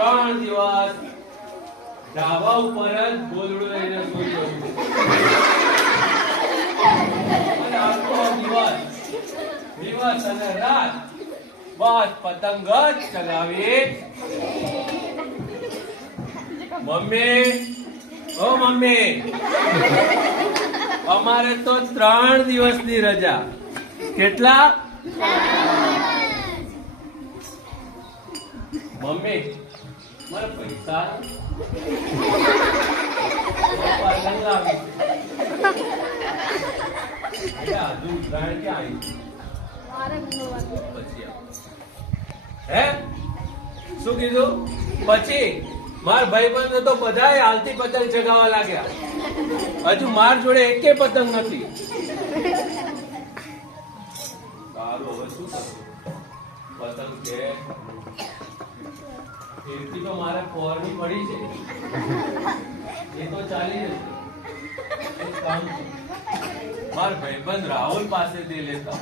3 દિવસ ધાબા ઉપર જ ગોદડું લઈને સૂઈ જવું. અને આખો દિવસ અને રાત બસ પતંગ જ ચગાવી. મમ્મી, ઓ મમ્મી, અમારે તો 3 દિવસની રજા. કેટલા? મમ્મી, મારે પૈસા પતંગ લાવી. હજુ ઉત્તરાયણ ક્યાં આવી? પછી હે શું કીધું? પછી માર ભાઈબંધ તો બધા હાલતી પતંગ ચગાવવા લાગ્યા. હજુ માર જોડે એકે પતંગ નથી. સારું, હવે શું કરું? પતંગ છે ફિરકી તો મારે પોરની પડી છે, એ તો ચાલી જશે. એક કામ કરું, માર ભાઈબંધ રાહુલ પાસેથી લેતા.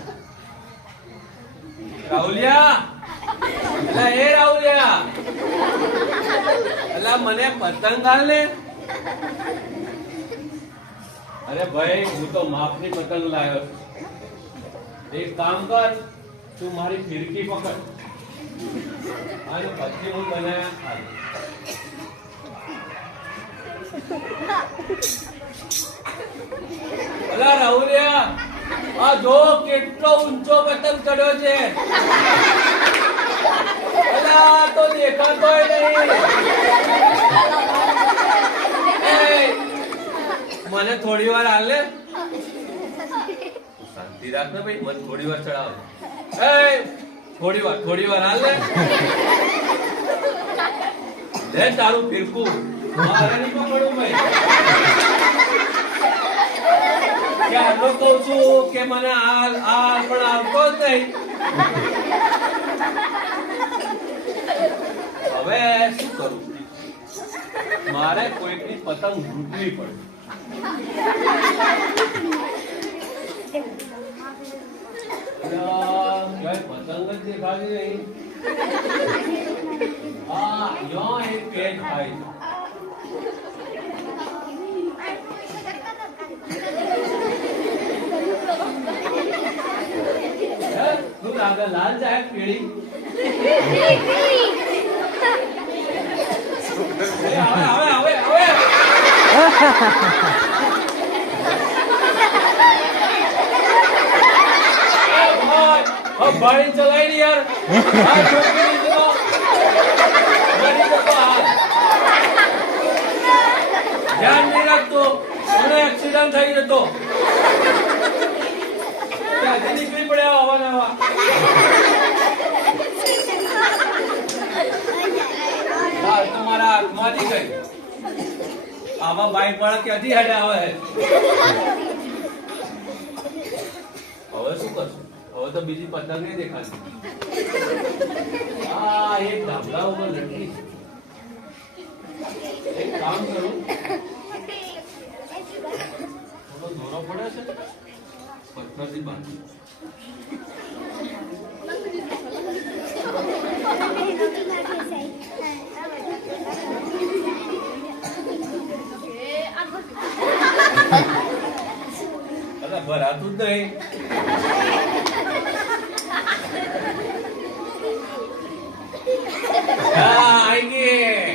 રાહુલિયા, એલા એ રાહુલિયા, એલા મને પતંગ આલ ને. અરે ભાઈ, હું તો માપની પતંગ લાવ્યો છું. એક કામ કર, તું મારી ફિરકી પકડ અને પછી હું તને અલા રાહુલિયા, આ જો કેટલો ઊંચો પતંગ ચડ્યો છે. અલા તો દેખાતોય નહીં. મને થોડી વાર હાલ ને. શાંતિ રાખ ને ભાઈ, મને થોડી વાર ચડાવ. થોડી વાર હાલ ને. લે તારું ફિરકું, મારે નહીં પકડવું ભાઈ. ક્યારનો કહું છું કે મને હાલ પણ આવતો જ નહીં. હવે શું કરું? મારે કોઈકની પતંગ લૂંટવી પડે. પતંગ જ દેખાતી નહીં. એક પેન ખાય. શું લાગે? લાલ જાય પીળી? હવે ભાઈ ચલાવી ને યાર. ધ્યાન નહીં રાખતો, મને એક્સિડન્ટ થઈ જતો. નીકળી પડ્યા હવા નવા. તમારા હાથમાંથી ગઈ. આવા બાઈક વાળા ક્યાંથી હેડે આવે? હવે શું કરશું? હવે તો બીજી પતંગ નહીં દેખાતી. એક ધાબળા ઉપર લટકી. એક કામ કરું, થોડો દોરો પડે છે, પથ્થરથી બાંધી. અરે ભરાતું જ નહીં. આવી ગઈ.